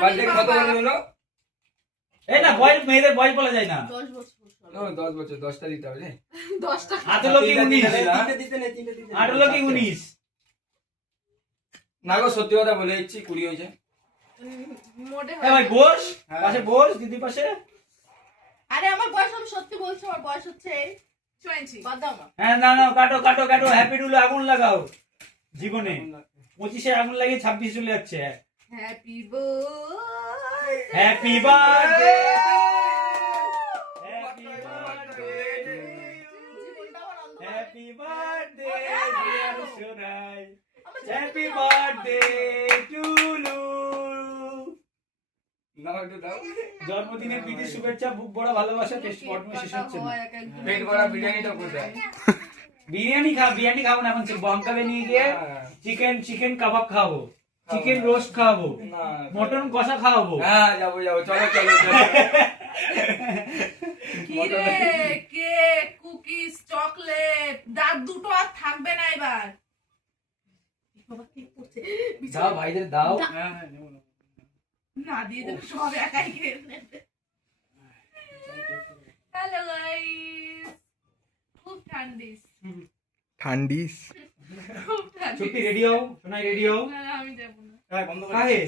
Birthday কত বছর হলো? এই না বয়স, মেয়েদের বয়স বলা যায় না। 10 বছর। ও 10 বছর, 10টা দিতে হবে রে। 10টা 18 কি 19? তিনটে দিতে নেই 18 কি 19? না গো সত্যি কথা বলে দিচ্ছি 20 হয়েছে। মোটে এ ভাই বস, হ্যাঁ। পাশে বস, দিদি পাশে। আরে আমার বয়স, আমি সত্যি বলছি, আমার বয়স হচ্ছে 20। বাদ দাও না। হ্যাঁ না না, কাটো কাটো কাটো, হ্যাপি ডুলে আগুন লাগাও জীবনে। 25-এ আগুন লাগিয়ে 26 চলে যাচ্ছে। Happy birthday, happy birthday, happy birthday, জীবনটা আমার অন্ধকার। Happy birthday dear Sonai, happy birthday to you. না একটু দাও। জন্মদিনের প্রীতি শুভেচ্ছা, বুক ভরা ভালোবাসা, টেস্ট পটমে শেষ হচ্ছে না। পেট ভরা বিরিয়ানিটা কোথায়? বিরিয়ানি বিরিয়ানি খাবো না, এখন বঙ্কাবে নিয়ে গিয়ে চিকেন কাবাব খাবো, চিকেন রোস্ট খাওয়াবো, না। মটন কষা খাওয়াবো। হ্যাঁ যাবো যাবো, চলো চলো চলো। কি রে, কেক, কুকিজ, চকলেট, দাঁত দুটো আর থাকবে না এবার। বাবা কি করছে? দাও ভাইদের দাও। হ্যাঁ হ্যাঁ নেবো নেবো। না দিয়ে দেবে, সব একাই খেয়ে নেবে। হ্যালো গাইস, খুব ঠান্ডিস, ঠান্ডিস খুব ঠান্ডিস। সত্যি রেডি হও, সোনাই রেডি হও। না, আমি যাবো না। হ্যাঁ বন্ধ করে কাহে